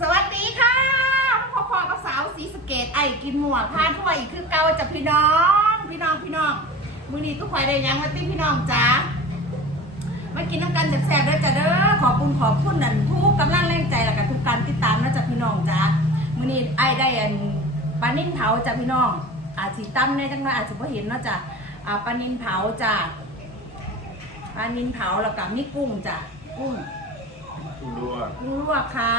สวัสดีค่ะพ่อพ่อกับสาวสีสะเกตไอ้กินหมวกพาทั่วอีกคือเก่าจากพี่น้อง พี่น้องพี่น้องมือนี้ทุกคนได้ยังมาติ้พี่น้องจ้า มากินน้ำกันแซ่บๆเด้อจ้าเด้อขอบคุณขอบคุณนั่นทุกกำลังแรงใจแล้วก็ทุกการติดตามนะจ้าพี่น้องจ้ามือนี้ไอ้ได้อันปลานิ่นเผาจ้าพี่น้อง อาจสิตั้มในจังหวะอาจจะพอเห็นเนาะจ้าอ่าปลานิ่นเผาจ้าปลานิ่นเผาแล้วก็มีกุ้งจ้ากุ้งรัวลวกค่ะ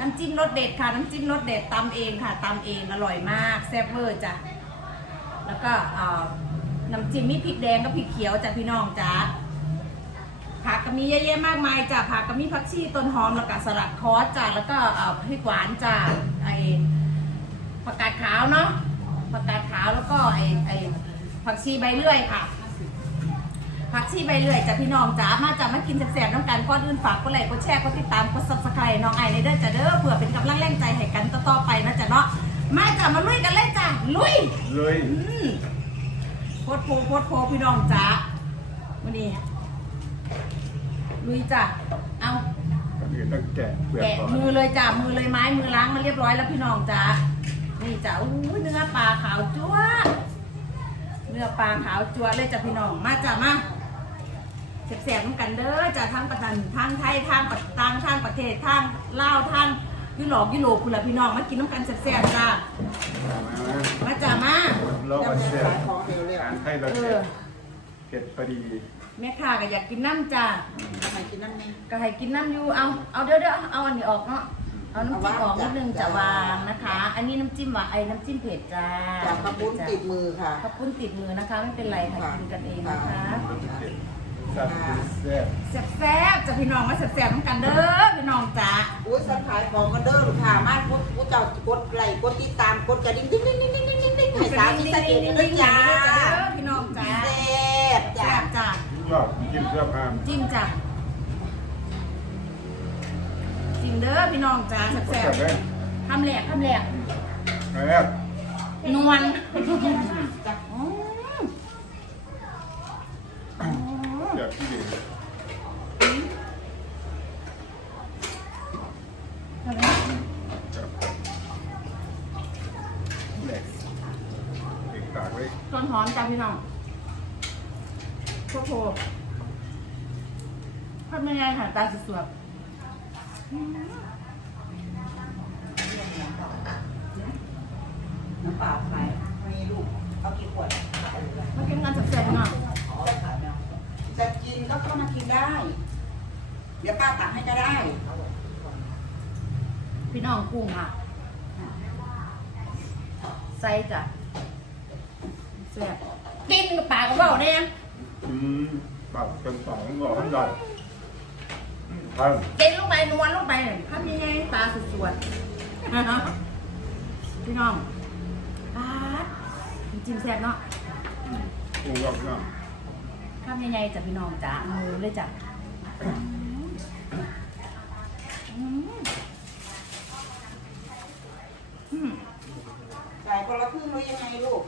น้ำจิ้มรสเด็ดค่ะ น้ำจิ้มรสเด็ดตำเองค่ะตำเองอร่อยมากแซ่บเวอร์จ้ะแล้วก็เอ่อน้ำจิ้มมีพริกแดงกับพริกเขียวจ้ะพี่น้องจ้ะ ผักก็มีเยอะแยะมากมายจ้ะผักก็มีผักชีต้นหอมแล้วก็สลัดคอสจ้ะแล้วก็เอ่อพริกหวานจ้ะไอผักกาดขาวเนาะผักกาดขาวแล้วก็ไอไอผักชีใบเลื่อยค่ะ ผักชีใบเลื่อยจ้ะพี่น้องจ๋ามาจ้ะมากินแซ่บๆน้ำกันก่อนอื่นฝากกดไลค์กดแชร์กดติดตามกดซับสไครต์น้องไอในเด้อจ้ะเด้อเพื่อเป็นกำลังแรงใจให้กันต่อๆไปนะจ้ะเนาะมาจ้ะมาลุยกันเลยจ้ะลุยเลย อืมโคตรโพโคตรโพพี่น้องจ๋าวันนี้ ลุยจ้ะเอาก่อนอื่นต้องแกะเปลือกแกะก่อนมือเลยจ้ะมือเลยไม้มือล้างมาเรียบร้อยแล้วพี่น้องจ๋านี่จ้ะอู้ยเนื้อปลาขาวจั๊วะเนื้อปลาขาวจั๊วะเลยจ้ะพี่น้องมาจ้ะมาแสบๆเหมือนกันเด้อจากทางประเทศทางไทยทางปัตตางทางประเทศทางลาวทางยุโรปยุโรปคุณล่ะพี่น้องมากินน้ำกันแสบๆจ้ามามาจ้ามาลองมาเสียการให้เราเอเผ็อด เผ็ดพอดีแม่ค้าก็อยากกินน้ำจ้าทำไมกินน้ำนี่ก็ให้กินน้ำอยู่เอาเอาเดี๋ยวเดี๋ยวเอาอันนี้ออกเนาะเอาน้ำจิ้มออกนิดนึงจะวางนะคะ อันนี้น้ำจิ้มว่าไอ้น้ำจิ้มเผ็ดจ้าจากกระปุ้นติดมือค่ะ ข้าวปุ้นติดมือนะคะ ไม่เป็นไรค่ะกินกันเองนะคะเผ็ดแซ่บแซ่บแซ่บๆจ้ะพี่น้องมาแซ่บๆน้ำกันเด้อพี่น้องจ้าอุ้ยสันขายของกันเด้อลูกค้ามากกูกูจะกดไลค์กดติดตามกดกระดิ่งดิ้งดิ้งดิ้งดิ้งดิ้งดิ้งให้สาวที่สะเก็ดด้วยจ้า พี่น้องจ้า แซ่บจ้า จ้าจ้า ชอบกินเสื้อผ้าจิ้มจ้ะจิ้มเด้อพี่น้องจ้าก็แซ่บจับได้ๆทำแหลกทำแหลกแซ่บนวลจ้าอืมเดี๋ยวที่ดีทำไมครับแหลกเอกตากไว้ต้นหอมจ้าพี่น้อง โคตรโหทำยังไงหาตาสวยน้ำเปล่าขายมีลูกเอากี่ขวดๆมากินกันแซ่บๆเนาะจะกินก็เข้ามากินได้ เดี๋ยวป้าตักให้ก็ได้พี่น้องกุ้งอะใส่จ้ะแซ่บกินกับปากกับเบ้าเนี่ย อืมปรับเป็นสองหล่อให้ใหญ่ครับกินลงไปนวลลงไปทำยังไงตาสวยๆพี่น้องปาดจิ้มแซ่บเนาะปรุงรอบน้ทำยังไงจ้ะพี่น้องจ้ามือเลยจ้ะอืมอืม จ่ายคนละครึ่งหรือยังไงลูก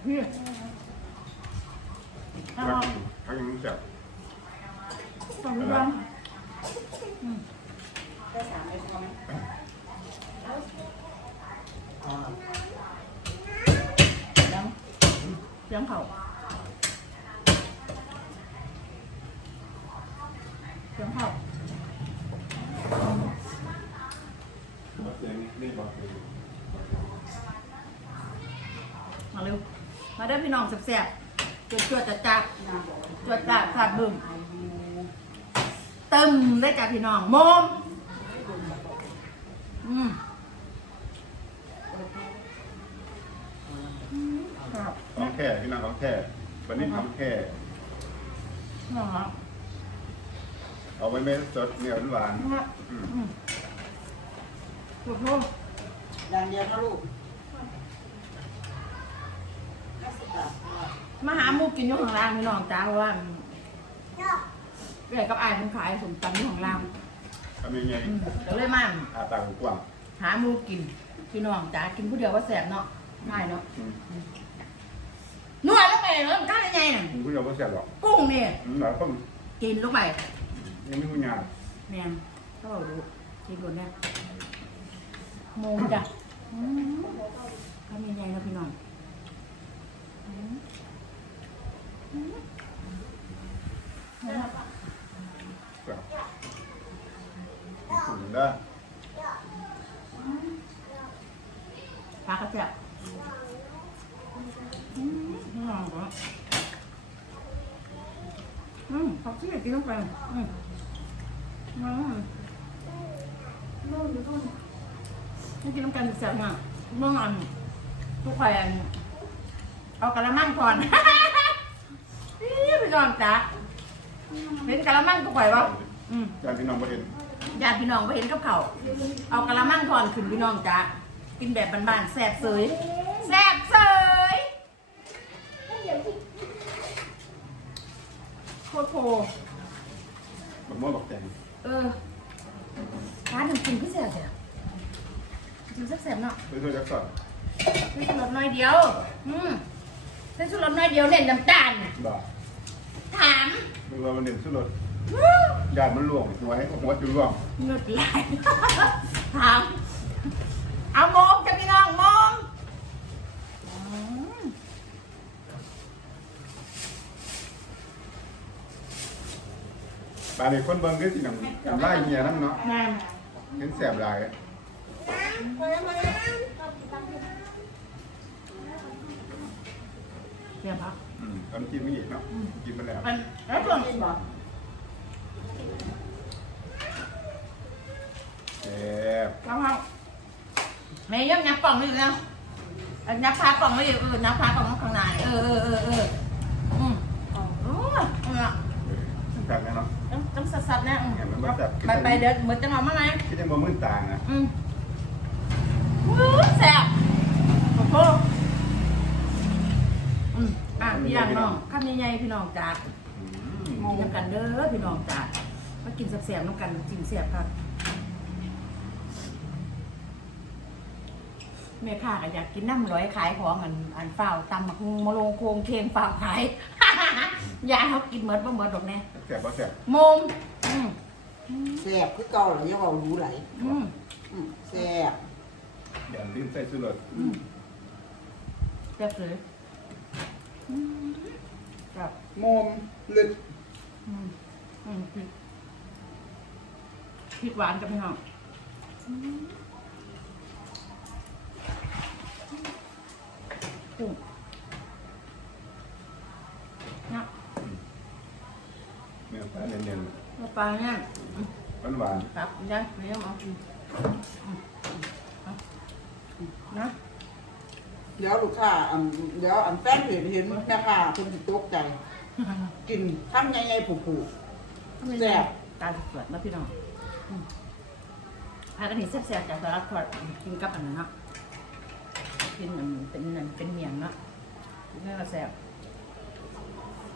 เอาพี่ำเอาแล้วทั้งนี้จับสองรองได้สามไอ้พอไหมเสียงเสียงเขาเสียงเขานี่บอกมาเร็ว มาได้อพี่น้องแซ่บๆจวดจวดจัดจัดจวดจัดขาดบึ้มเติมได้จ้ะพี่น้องโมมอืมครับของแค่พี่น้องของแค่วันนี้ทำแค่นะครับเอาไว้ไม่สดเหนียวหวานนะครับอืมอืมถูกโทษอย่างเดียวนะลูกห้าสิบบาท มาหาหมูกินอยู่ข้างล่างพี่น้องจ้าเพราะว่าเกิดกับอายมันขายสมตำอยู่ข้างล่างทำยังไงอืมก็เลยมาอาตากกว้างหาหมูกินพี่น้องจ้ากินผู้เดียวว่าแสบเนาะง่ายเนาะอืมนวดลงไปเริ่มก้าวยังไงน่ะมึงพูดเราก็แซ่บหรอกกุ้งเนี่ยอืมหลายคนกินลงไปยังไม่พูดงานแมนก็บอกดูกินบนเนี่ยโมมจ้ะอืมทำยังไงนะพี่น้องอืม อืมนะครับแบบถุงเด้ปลากระเจี๊ยบอืมพี่น้องก็อืมผักชีกินลงไปอืมอืมนี่กินน้ำกันแซ่บมากเมื่อวานทุกคนเอากระมังก่อน พี่น้องจ๋าเห็นกระมังทุกคนวะอืมญาติพี่น้องประเห็นญาติพี่น้องไปเห็นกับเขาวเอากระมังทอนขึ้นพี่น้องจ้ะกินแบบบ้านๆแซ่บเสยแซ่บเสยโคตรโพบักม่วงบักแตงเออร้านหนึ่งกินพิเศษจ้ะกินแซ่บๆเนาะเพื่อๆจะสอดใส่ชูรสน้อยเดียว อืมใส่ชูรสน้อยเดียวเน้นน้ำตาลบ่าถามดูว่ามันเด่นสุดเลยญาติมันหลวงหัวให้หัวจุ่หลวงเงือดไหลถามเอามองจะพี่น้องมองอืมบางทีคนเบิ่งก็สิน้ำน้ำลายเมียนั่นเนาะแม่นเห็นแสบหลายเดี๋ยวพักอืม ตอนกินไม่อีกเนาะกินไปแล้วมันแล้วส่วนอีกบ่แซ่บแล้วพักแม่ยับยับกล่องนี่แล้วอันยับพากล่องไม่ดีเออยับพากล่องข้างในเออเออเออเอออืมโอ้ยเอาละแซ่บแน่เนาะต้องต้องสัดๆนะอืมเห็นมันบ่แซ่บไปไปเดี๋ยวเหมือนจะมาเมื่อไหร่คิดยังบ่มื่นตาอะอืมวู้แซ่บโอ้โหอื มอะพี่น้องคำใหญ่ๆพี่น้องจ้าอืมกินน้ำกันเด้อพี่น้องจ้ามากินแซ่บๆน้ำกันจริงแซ่บครับแม่ค้าก็อยากกินน้ำร้อยขายของอันอันเฝ้าวตำมะคุงมะโรงโคงเคงเฝ้าวขายยายเขากินเหมือนบ่เหมือนดอกแน่แซ่บบ่แซ่บโมมอืมแซ่บคือเก่าเลยยังเอารู้ไหลอืมอืมแซ่บอย่าลืมใส่สุรสอืมแซ่บเลย อืมครับโมมลึกอืมอืมพริกพริกหวานกับพี่น้องอืมกุ้งเนาะเนื้อปลาเนียนเอาปลาเนี่ยอืมๆหวานครับยังไม่ต้องเอาอืมอืมเอาอืมนะ เดี๋ยวลูกค้าอันเดี๋ยวอันแฟนเห็นเห็นนะคะคุณสิตกใจ กินทำยังไงผูก แซ่บ ตาสวยๆนะพี่น้องอืมพากันเห็นแซ่บๆจากสารัดทอดกินกับอันนั้นเนาะกินอันเป็นอันเป็นเมียงเนาะกินแล้วก็แซ่บ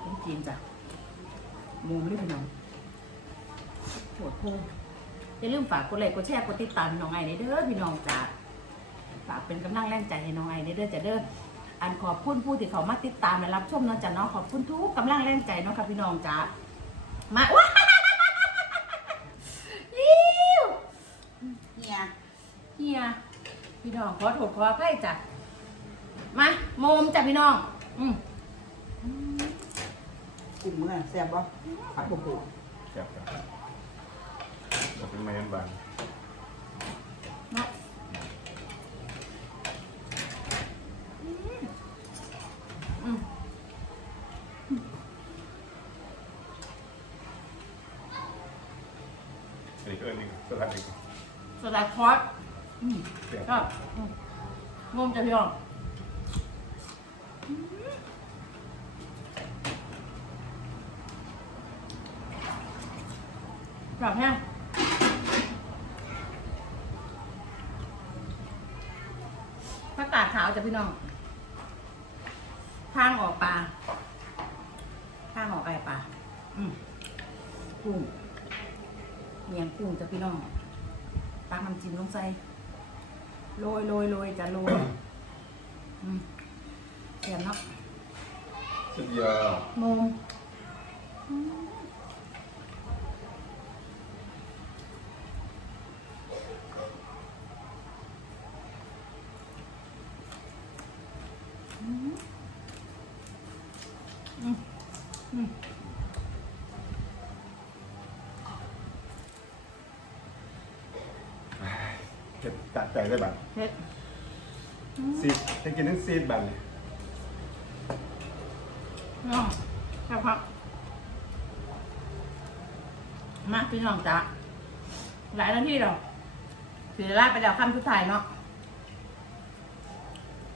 เป็นจีนจ้ะหมูไม่ได้พี่น้องโหดพูอย่าลืมฝากกดไลค์กดแชร์กดติดตามน้องไอ้เด้อพี่น้องจ้ะ ฝากเป็นกำลังแรงใจให้น้องไอ้เด้อจ้ะเด้ออันขอบคุณผู้ที่เขามาติดตามและรับชมเนาะจ้ะเนาะขอบคุณทุกกำลังแรงใจเนาะค่ะพี่น้องจ้ะมาว้ายิ้วๆเนี่ยเฮียพี่น้องขอโทษขออภัยจ้ะมาโมมจ้ะพี่น้อง อืมกลุ่มเมื่อแซ่บบ่อัดผูกแซ่บครับบ่เป็นไม้อันบาง หลายคอร์สก็งงจะพี่น้องกลับแห้งพระตาขาวจะพี่น้อง ทางออกปลา ทางออกไก่ปลา อืมกุ้งเมียงกุ้งจะพี่น้อง น้ำจิ้มลงใส่โรยโรยโรยจะโรยอืมแซ่บเนาะสุดยอดโมม เก็บจัดใจได้แบบเผ็ดซีดจะกินทั้งซีดแบบนี้น้องแค่พักมาพี่น้องจ้ะหลายนาทีแล้วเสียลาไปแล้วคำสุดท้ายเนาะ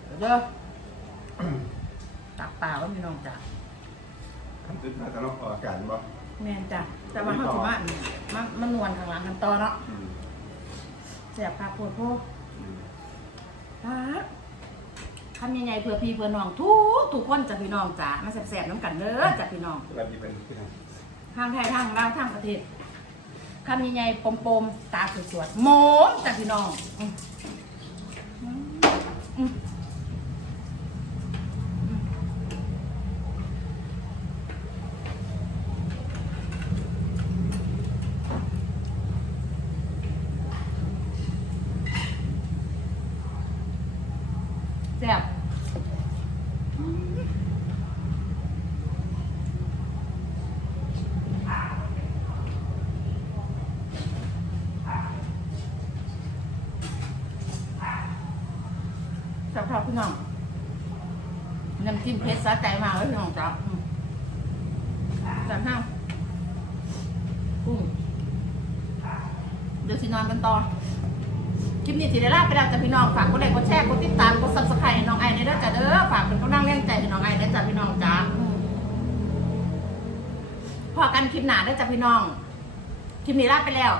เดี๋ยวเด้อตักเปล่าก็พี่น้องจ้ะทำจุดมาทางนอกออกอากาศบ่แม่นจ้ะแต่ว่าเขาถือว่ามันมันนวลข้างหลังกันต่อเนาะอืมเสียบปากปวดโพกอืมครับทำยังไงเพื่อพี่เพื่อน้องทุกทุกคนจ้ะพี่น้องจ้ะมาแสบๆน้ำกันเด้อจ้ะพี่น้องเราดีเป็นพี่น้องทางไทยทางลาวทางประเทศคำใหญ่ๆปมๆตาสวยๆโมมจากพี่น้องอืมอืมอืมแซ่บแซ่บครับพี่น้องน้ำจิ้มเผ็ดสะใจมากเลยพี่น้องจ้ะอืมแซ่บห้างกุ้ง เดี๋ยวสินอนกันต่อ คลิปนี้สิได้ลาไปแล้วจ้ะพี่น้อง ฝากกดไลค์กดแชร์กดติดตามกด subscribe ให้น้องไอในเด้อจ้ะเด้อ ฝากเป็นกำลังแรงใจให้น้องไอเด้อจ้ะพี่น้องจ้าพอกันคลิปหนาเด้จ้ะพี่น้อง คลิปนี้ลาไปแล้ว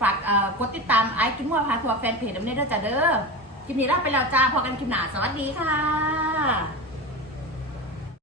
ฝากอ่อกดติดตามไอซ์กิมมัวพาทัวร์แฟนเพจน้ำเด้อจ้ะเด้อ คลิปนี้ลาไปแล้วจ้าพอกันคลิปหนาสวัสดีค่ะ